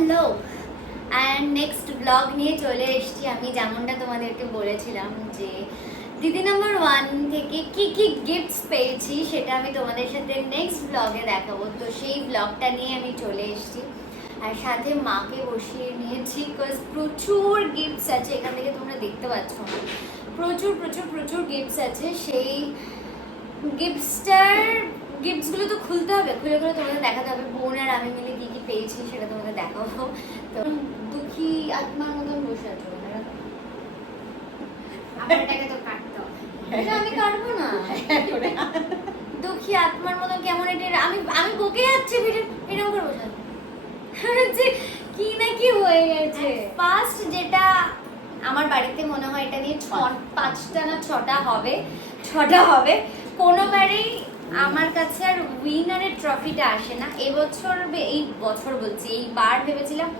Hello. And next blog নিয়ে চলে এসেছি। আমি যেমনটা তোমাদেরকে বলেছিলাম যে, দিদি নাম্বার ওয়ান থেকে কি কি গিফটস পেয়েছি সেটা আমি তোমাদের সাথে নেক্সট ব্লগে দেখাবো। তো সেই ব্লগটা নিয়ে আমি চলে এসেছি। আর সাথে মাকে বসিয়ে নিয়েছি বিকজ প্রচুর গিফটস আছে। এখান থেকে তোমরা দেখতে পাচ্ছ না। প্রচুর প্রচুর প্রচুর গিফটস আছে। সেই গিফটসটার গিফটসগুলো তো খুলতে হবে খুলে খুলে তোমাদের দেখাতে হবে। বোন আর আমি মিলে কি কি পেয়েছি সেটা তোমাদের দেখাবো। তো দুঃখী আত্মার মতন বসে আছো। আমারটাকে তো কাটতে হবে। আমি কাটবো না। দুঃখী আত্মার মতন কেমন এটা আমি আমি বকে যাচ্ছি ভিডিও এরকম করে বসে। যে কি না কি হয়ে গেছে। ফার্স্ট যেটা আমার বাড়িতে মনে হয় এটা নিয়ে ছ পাঁচটা না ছটা হবে ছটা হবে। কোনোবারেই আমার কাছে আর উইনারের ট্রফিটা আসে না। এবছর এই বছর বলছি এইবার ভেবেছিলাম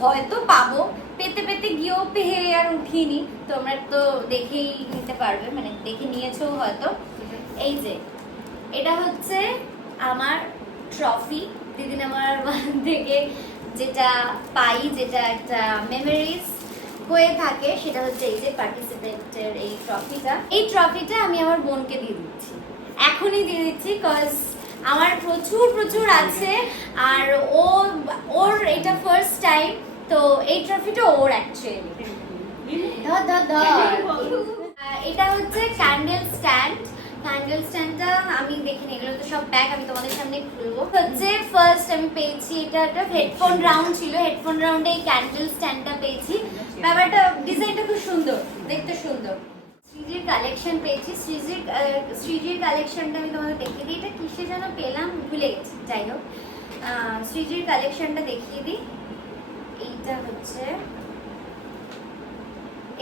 হয়তো পাবো। পেতে পেতে গিয়েও পেয়ে আর উঠিনি। তোমরা তো দেখেই নিতে পারবে মানে দেখে নিয়েছো হয়তো। এই যে, এটা হচ্ছে আমার ট্রফি দিদিন আমার থেকে যেটা পাই, যেটা একটা মেমোরিজ হয়ে থাকে, সেটা হচ্ছে এই যে পার্টিসিপেন্টের এই ট্রফিটা এই ট্রফিটা আমি আমার বোনকে দিয়ে দিচ্ছি। এখনই দিয়ে দিচ্ছি কজ আমার প্রচুর প্রচুর আছে। আর ও, ওর এটা ফার্স্ট টাইম তো এই ট্রফিটা ওর অ্যাকচুয়ালি এটা হচ্ছে ক্যান্ডেল স্ট্যান্ড ক্যান্ডেল স্ট্যান্ডটা আমি দেখিনি এগুলো তো সব ব্যাগ আমি তোমাদের সামনে খুলবো। হচ্ছে ফার্স্ট আমি পেয়েছি, এটা একটা হেডফোন রাউন্ড ছিল। হেডফোন রাউন্ডে এই ক্যান্ডেল স্ট্যান্ডটা পেয়েছি। ব্যাপারটা ডিজাইনটা খুব সুন্দর, দেখতে সুন্দর। শ্রীজির কালেকশন পেয়েছি। শ্রীজির শ্রীজির কালেকশনটা আমি তোমাদের দেখিয়ে দিই। এটা কিসে যেন পেলাম ভুলে গেছি, যাই হোক। শ্রীজির কালেকশনটা দেখিয়ে দিই। এইটা হচ্ছে,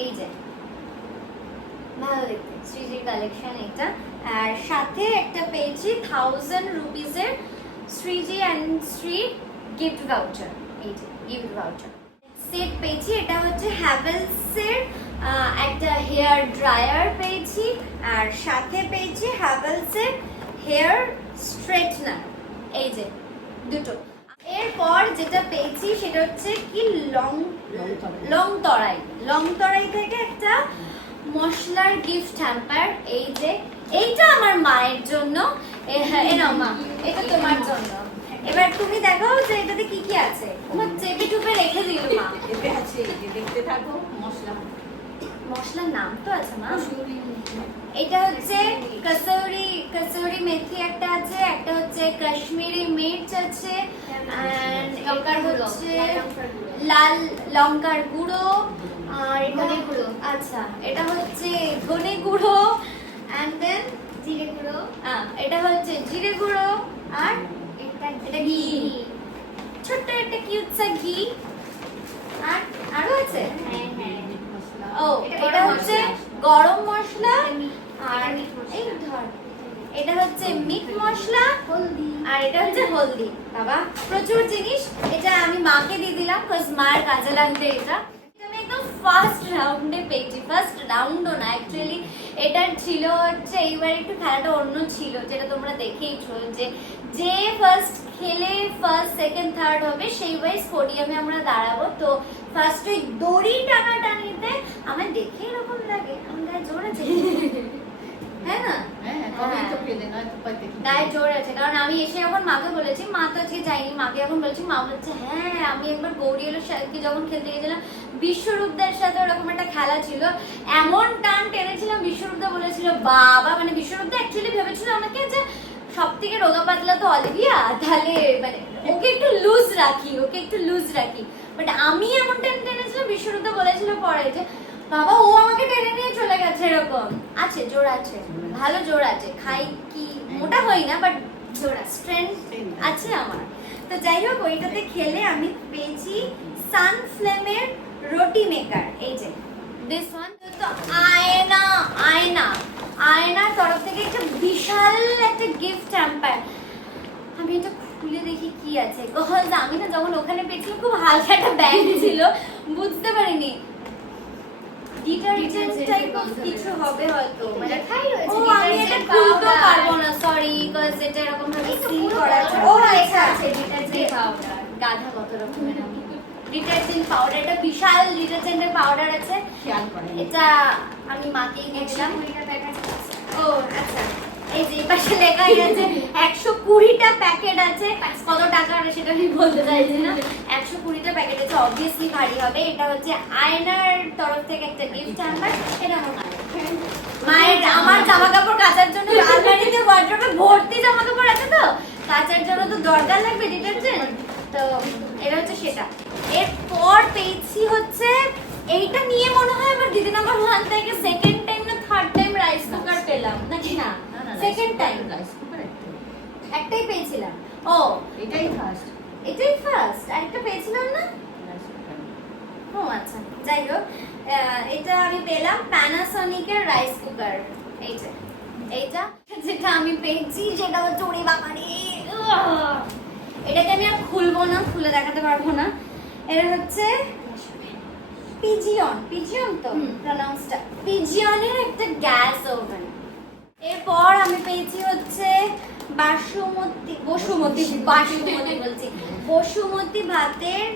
এই যে, ভালো দেখতে, শ্রীজির কালেকশন এটা আর সাথে একটা পেয়েছি thousand রুপিজের Shreeji and Shree gift voucher এই যে গিফট ভাউচার সেট পেয়েছি, এটা হচ্ছে হ্যাভেলসের একটা হেয়ার ড্রায়ার পেয়েছি আর সাথে পেয়েছি হ্যাভেলসের হেয়ার স্ট্রেটনার এই যে দুটো। এরপর যেটা পেয়েছি সেটা হচ্ছে কি লং লং তরাই। লং তরাই থেকে একটা মশলার গিফট হ্যাম্পার এই যে এইটা আমার মায়ের জন্য। হ্যাঁ, মা এটা তোমার জন্য। এবার তুমি দেখাও যে এটাতে কি কি আছে। তোমার চেপে টুপে রেখে দিল মা। আছে দেখতে থাকো মশলা। মশলার নাম তো আছে মা? এটা হচ্ছে কসৌরি কসৌরি মেথি একটা আছে একটা হচ্ছে কাশ্মীরি মির্চ আছে লঙ্কার হচ্ছে লাল লঙ্কার গুঁড়ো। আর ধনে গুঁড়ো। আচ্ছা এটা হচ্ছে ধনে গুঁড়ো অ্যান্ড দেন জিরে গুঁড়ো। এটা হচ্ছে জিরে গুঁড়ো আর এটা এটা ঘি। ছোট্ট একটা কিউট সা ঘি। আর আরও আছে? হ্যাঁ। ও, এটা হচ্ছে গরম মশলা এটা হচ্ছে মিট মশলা হলদি আর এটা হচ্ছে হলদি। বাবা, প্রচুর জিনিস, এটা আমি মাকে দিয়ে দিলাম কজ মার কাজে লাগবে এটা। এটা আমি একদম ফার্স্ট রাউন্ডে পেয়েছি ফার্স্ট রাউন্ডও না অ্যাকচুয়ালি এটা ছিল হচ্ছে, এইবার একটু খেলাটা অন্য ছিল, যেটা তোমরা দেখেইছো, যে যে ফার্স্ট খেলে ফার্স্ট সেকেন্ড থার্ড হবে সেই ওয়াইজ পোডিয়ামে আমরা দাঁড়াবো। তো ফার্স্ট ওই দড়ি টানা টানিতে আমার দেখে এরকম লাগে আমি গায়ে জোর আছে হ্যাঁ না? হ্যাঁ কমেই তো পেলে নয় তো পাইতে কি গায়ে জোর আছে কারণ আমি এসে যখন মাকে বলেছি মা তো আজকে যাইনি মাকে বলেছি মা বলেছে হ্যাঁ আমি একবার গৌরী সাথে যখন খেলতে গেছিলাম বিশ্বরূপদার সাথে ওরকম একটা খেলা ছিল। এমন টান টেনেছিলাম বিশ্বরূপদা বলেছিল বাবা মানে বিশ্বরূপদা অ্যাকচুয়ালি ভেবেছিল আমাকে যে সব থেকে রোগা পাতলা তো অলিভিয়া তাহলে মানে ওকে একটু লুজ রাখি ওকে একটু লুজ রাখি। বাট আমি এমন টান টেনেছিলাম বিশ্বরূপদা বলেছিল পরে যে বাবা ও আমাকে টেনে নিয়ে চলে গেছে এরকম। আছে জোর আছে ভালো জোর আছে খাই কি মোটা হই না বাট জোর আছে স্ট্রেংথ আছে আমার। তো যাই হোক ওইটাতে খেলে আমি পেয়েছি সানফ্লেমের রুটি মেকার এই যে দিস ওয়ান তো আয়না আয়না আয়নার তরফ থেকে একটা বিশাল একটা গিফট হ্যাম্পার আমি এটা খুলে দেখি কি আছে। কজ আমি না যখন ওখানে পেয়েছিলাম খুব হালকা একটা ব্যাগ ছিল। বুঝতে পারিনি। ডিটারজেন্ট টাইপ অফ কিছু হবে হয়তো। মানে লেখাই রয়েছে ও আমি এটা খুলতে পারব না সরি কজ এটা এরকম ভাবে সিল করা আছে। ও আচ্ছা আছে আছে ডিটারজেন্ট পাউডার গাধা কত রকমের আমি। ডিটারজেন্ট পাউডার এটা বিশাল ডিটারজেন্টের পাউডার আছে। খেয়াল করে এটা আমি মাকেই দিয়েছিলাম ও আচ্ছা। এই যে পাশে লেখাই আছে একশো কুড়িটা প্যাকেট আছে। কত টাকার সেটা আমি বলতে চাইছি না। একশো কুড়িটা প্যাকেট আছে। অবভিয়াসলি ভারী হবে। এটা হচ্ছে আয়নার তরফ থেকে একটা গিফট আনবার এটা আমার মায়ের। আমার জামা কাপড় কাচার জন্য আলমারিতে ওয়ার্ড্রোবে ভর্তি জামা কাপড় আছে তো? কাচার জন্য তো দরকার লাগবে ডিটারজেন্ট তো এটা হচ্ছে সেটা। এরপর পেয়েছি হচ্ছে এইটা নিয়ে মনে হয় আমার দিদি নাম্বার ওয়ান থেকে সেকেন্ড টাইম না থার্ড টাইম রাইস কুকার পেলাম। নাকি না? সেকেন্ড টাইম রাইস একটাই পেয়েছিলাম। ও এটাই ফার্স্ট এটাই ফার্স্ট আরেকটা পেয়েছিলাম না? ও আচ্ছা। যাই হোক এটা আমি পেলাম প্যানাসনিকের রাইস কুকার এইটা। এইটা যেটা আমি পেয়েছি সেটা হচ্ছে ওরে বাবারে! এটাকে আমি আর খুলবো না খুলে দেখাতে পারব না। এটা হচ্ছে পিজিয়ন পিজিয়ন তো। প্রনাউন্সটা পিজিয়নের একটা গ্যাস ওভেন এরপর আমি পেয়েছি বাসুমতি বসুমতি বাসুমতি বলছি। বসুমতি ভাতের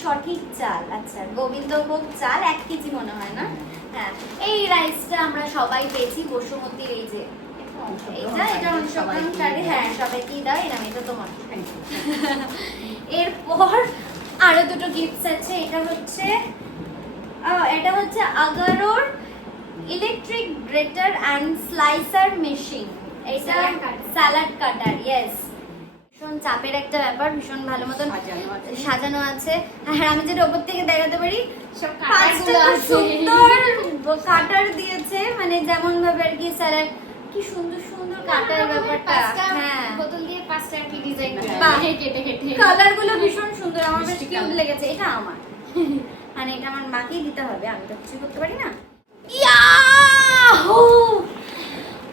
সঠিক চাল আচ্ছা গোবিন্দভোগ চাল এক কেজি মনে হয় না? হ্যাঁ এই রাইসটা আমরা সবাই পেয়েছি বসুমতির এই যে এটা হ্যাঁ সবাইকেই দাও এটা তোমার। এরপর আরও দুটো গিফটস আছে এটা হচ্ছে এটা হচ্ছে আগারোর electric grater and slicer machine এটা স্যালাড কাটার ইয়েস ভীষণ চাপের একটা ব্যাপার ভীষণ ভালো মতন সাজানো আছে। হ্যাঁ আমি যেটা ওপর থেকে দেখাতে পারি। সুন্দর কাটার দিয়েছে মানে যেমন ভাবে আর কি স্যালাড কি সুন্দর সুন্দর কাটার ব্যাপারটা হ্যাঁ। বোতল দিয়ে পাঁচটা কি ডিজাইন কেটে কেটে কালারগুলো ভীষণ সুন্দর আমার বেশ কিউট লেগেছে। এটা আমার। মানে এটা আমার মাকেই দিতে হবে আমি তো কিছু করতে পারি না!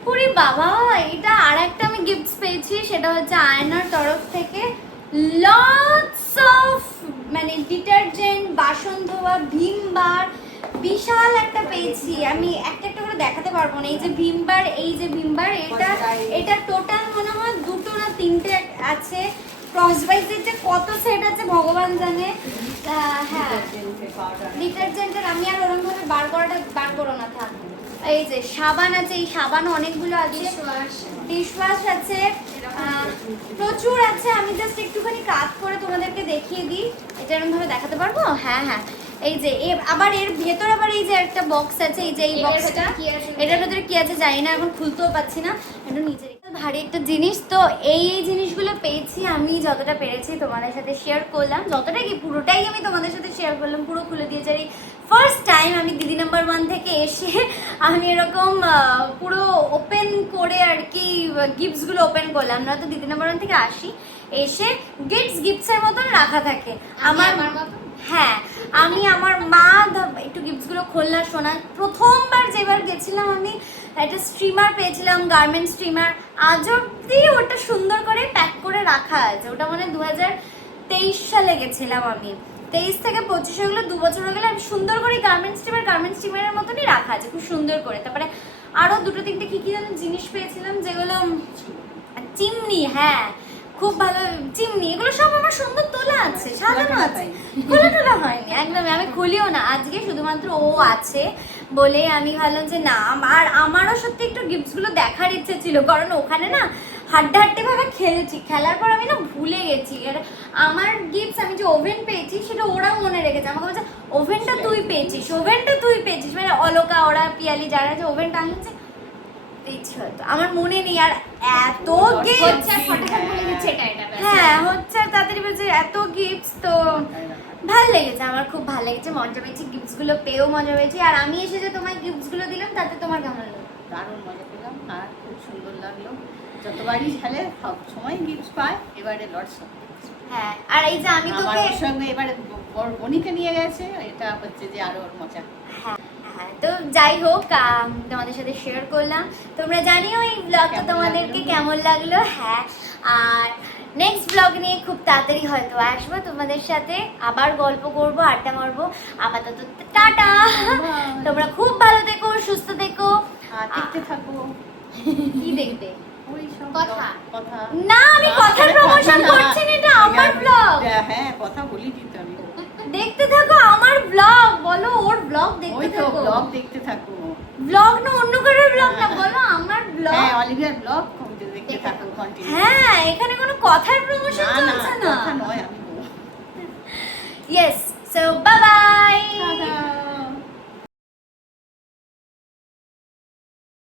ওরে বাবা এটা আর একটা আমি গিফটস পেয়েছি সেটা হচ্ছে আয়নার তরফ থেকে। লটস অফ মানে ডিটারজেন্ট বাসন ধোয়া ভীম বার বিশাল একটা পেয়েছি। আমি একটা একটা করে দেখাতে পারব না। এই যে ভীম বার এই যে ভীম বার এটা এটা টোটাল মনে হয় দুটো না তিনটে আছে। ক্রস বাইজের যে কত সেট আছে ভগবান জানে। হ্যাঁ। ডিটারজেন্টের আমি আর ওরকম ভাবে বার করাটা বার করো না থাক। এই যে সাবান আছে এই সাবান অনেকগুলো আছে। ডিশ ওয়াশ আছে প্রচুর আছে। আমি জাস্ট একটুখানি কাজ করে তোমাদেরকে দেখিয়ে দিই। এটা এরকম ভাবে দেখাতে পারব? হ্যাঁ হ্যাঁ। এই যে আবার এর ভেতর আবার এই যে একটা বক্স আছে এই যে এই বক্সটা ভেতরে কি আছে? এটার ভেতরে কি আছে জানি না এখন খুলতেও পাচ্ছি না। একটু নিচে রেখে- ভারী একটা জিনিস। তো এই এই জিনিসগুলো পেয়েছি আমি যতটা পেরেছি তোমাদের সাথে শেয়ার করলাম। যতটা কি পুরোটাই আমি তোমাদের সাথে শেয়ার করলাম পুরো খুলে দিয়েছি আর ফার্স্ট টাইম আমি দিদি নাম্বার ওয়ান থেকে এসে আমি এরকম পুরো ওপেন করে আর কি গিফটসগুলো ওপেন করলাম। না তো দিদি নাম্বার ওয়ান থেকে আসি। এসে গিফটস গিফটসের মতন রাখা থাকে। আমার হ্যাঁ আমি আমার মা একটু গিফটসগুলো খুললাম শোনা প্রথমবার যেবার গেছিলাম আমি একটা স্ট্রিমার পেয়েছিলাম গার্মেন্ট স্ট্রিমার আজ অব্দি ওটা সুন্দর করে প্যাক করে রাখা আছে। ওটা মানে দু তেইশ সালে গেছিলাম আমি। তেইশ থেকে পঁচিশ হয়ে গেলো দু বছর হয়ে গেলে আমি সুন্দর করে গার্মেন্ট স্টিমার গার্মেন্ট স্টিমারের মতনই রাখা আছে খুব সুন্দর করে। তারপরে আরও দুটো তিনটে কি কি যেন জিনিস পেয়েছিলাম যেগুলো চিমনি হ্যাঁ খুব ভালো চিমনি। এগুলো সব আমার সুন্দর তোলা আছে সাজানো আছে। খোলা টোলা হয়নি একদমই। আমি খুলিও না। আজকে শুধুমাত্র ও আছে। বলে আমি ভাবলাম যে না আর আমারও সত্যি একটু গিফটসগুলো দেখার ইচ্ছে ছিল কারণ ওখানে না হাড্ডা হাড্ডি ভাবে খেলেছি। খেলার পর আমি না ভুলে গেছি। আর আমার গিফটস আমি যে ওভেন পেয়েছি সেটা ওরাও মনে রেখেছে। আমাকে বলছে ওভেনটা তুই পেয়েছিস ওভেনটা তুই পেয়েছিস। মানে অলকা ওরা পিয়ালি যারা আছে ওভেনটা আমার মনে নেই আর এত গিফট। হ্যাঁ হচ্ছে তাড়াতাড়ি বলছে এত গিফটস তো ভালো লেগেছে আমার খুব ভালো লেগেছে মজা পেয়েছি গিফটসগুলো পেয়েও মজা পেয়েছি। আর আমি এসে যে তোমায় গিফটসগুলো দিলাম তাতে তোমার কেমন লাগল? দারুণ মজা পেলাম আর খুব সুন্দর লাগল। যতবারই খেলে সব সময় গিফট পায় এবারে লটস হ্যাঁ আর এই যে আমি তোকে সঙ্গে এবারে বোনিকে নিয়ে গেছে এটা হচ্ছে যে আরও মজা। হ্যাঁ যাই হোক তোমাদের সাথে শেয়ার করলাম। তোমরা জানিও এই ব্লগটা তোমাদেরকে কেমন লাগল? হ্যাঁ আর নেক্সট ব্লগ নিয়ে খুব তাড়াতাড়ি হয়তো আসব তোমাদের সাথে। আবার গল্প করব আড্ডা মারবো। আপাতত টাটা! তোমরা খুব ভালো থেকো সুস্থ থেকো। আর দেখতে থাকো। কি দেখবে? কথা। কথা। না আমি কথার প্রমোশন। করছি না এটা আমার ব্লগ হ্যাঁ, হ্যাঁ কথা বলি দিত আমি দেখতে থাকো আমার ব্লগ বলো ওর ব্লগ ওই দেখতে তো থাকো ব্লগ দেখতে থাকো ব্লগ না অন্য কারোর ব্লগ না বলো আমার ব্লগ হ্যাঁ অলিভিয়ার ব্লগ দেখতে দেখতে থাকো কন্টিনিউ হ্যাঁ এখানে কোনো কথার প্রমোশন চলছে না কথা নয় আমি। ইয়েস